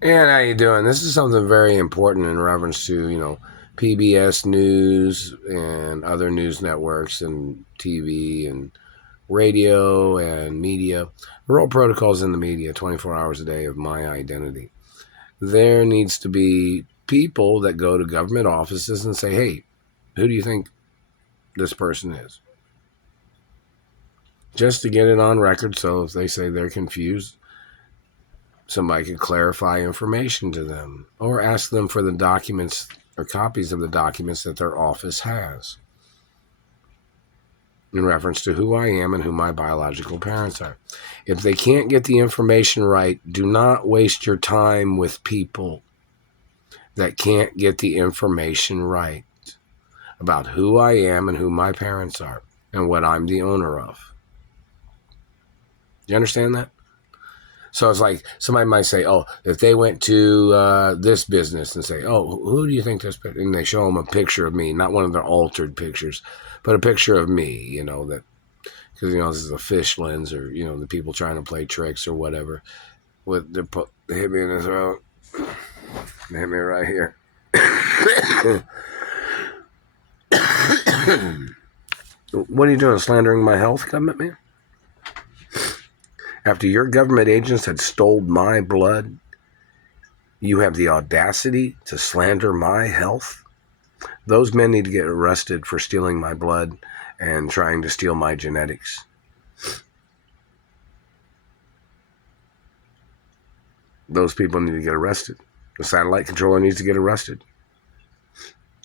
And how you doing? This is something very important in reference to, PBS News and other news networks and TV and radio and media. The role protocols in the media 24 hours a day of my identity. There needs to be people that go to government offices and say, hey, who do you think this person is? Just to get it on record so if they say they're confused, somebody could clarify information to them or ask them for the documents or copies of the documents that their office has in reference to who I am and who my biological parents are. If they can't get the information right, do not waste your time with people that can't get the information right about who I am and who my parents are and what I'm the owner of. You understand that? So it's like somebody might say, oh, if they went to this business and say, oh, who do you think this, and they show them a picture of me, not one of their altered pictures, but a picture of me, that, because, this is a fish lens or, the people trying to play tricks or whatever. They hit me in the throat. They hit me right here. What are you doing, slandering my health, government man? After your government agents had stole my blood, you have the audacity to slander my health? Those men need to get arrested for stealing my blood and trying to steal my genetics. Those people need to get arrested. The satellite controller needs to get arrested.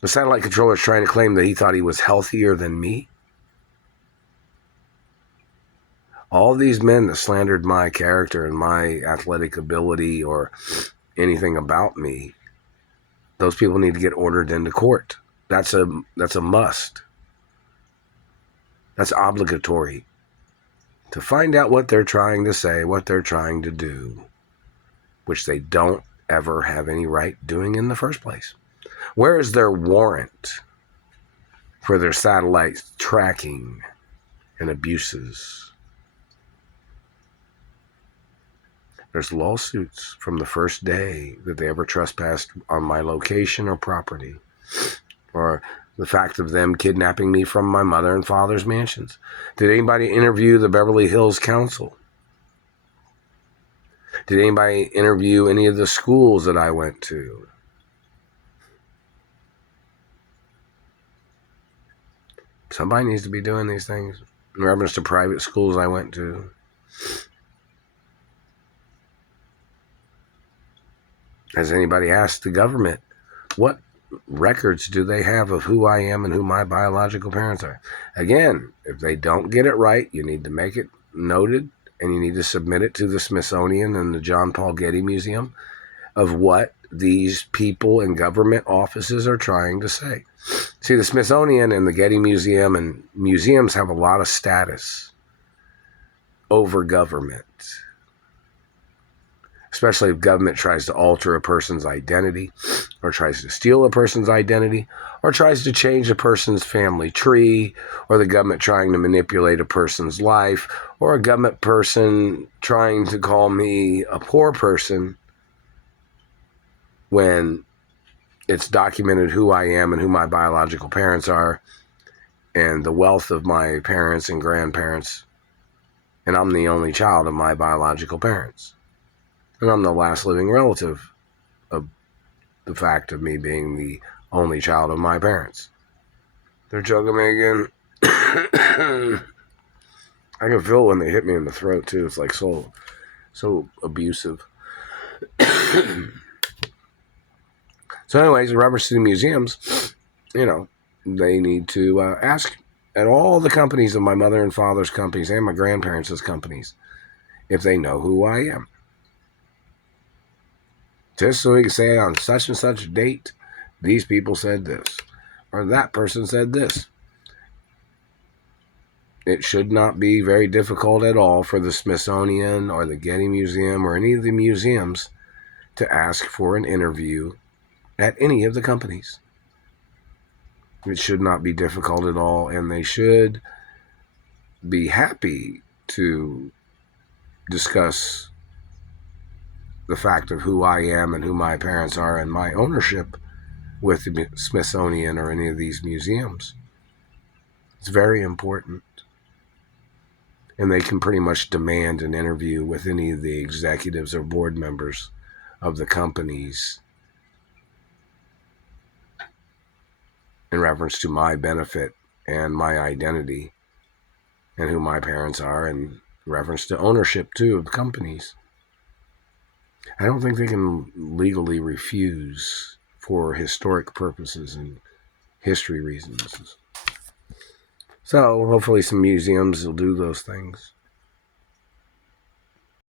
The satellite controller is trying to claim that he thought he was healthier than me. All these men that slandered my character and my athletic ability or anything about me, those people need to get ordered into court. That's a must. That's obligatory. To find out what they're trying to say, what they're trying to do, which they don't ever have any right doing in the first place. Where is their warrant for their satellite tracking and abuses? There's lawsuits from the first day that they ever trespassed on my location or property, or the fact of them kidnapping me from my mother and father's mansions. Did anybody interview the Beverly Hills Council? Did anybody interview any of the schools that I went to? Somebody needs to be doing these things in reference to private schools I went to. Has anybody asked the government, what records do they have of who I am and who my biological parents are? Again, if they don't get it right, you need to make it noted and you need to submit it to the Smithsonian and the John Paul Getty Museum of what these people in government offices are trying to say. See, the Smithsonian and the Getty Museum and museums have a lot of status over government, especially if government tries to alter a person's identity or tries to steal a person's identity or tries to change a person's family tree, or the government trying to manipulate a person's life, or a government person trying to call me a poor person when it's documented who I am and who my biological parents are and the wealth of my parents and grandparents, and I'm the only child of my biological parents. And I'm the last living relative of the fact of me being the only child of my parents. They're choking me again. I can feel when they hit me in the throat too. It's like so abusive. So anyways, in reference to the museums, they need to ask at all the companies of my mother and father's companies and my grandparents' companies if they know who I am. Just so we can say on such and such date, these people said this, or that person said this. It should not be very difficult at all for the Smithsonian or the Getty Museum or any of the museums to ask for an interview at any of the companies. It should not be difficult at all, and they should be happy to discuss the fact of who I am and who my parents are and my ownership with the Smithsonian or any of these museums. It's very important. And they can pretty much demand an interview with any of the executives or board members of the companies in reference to my benefit and my identity and who my parents are, and reference to ownership too of companies. I don't think they can legally refuse for historic purposes and history reasons. So hopefully some museums will do those things.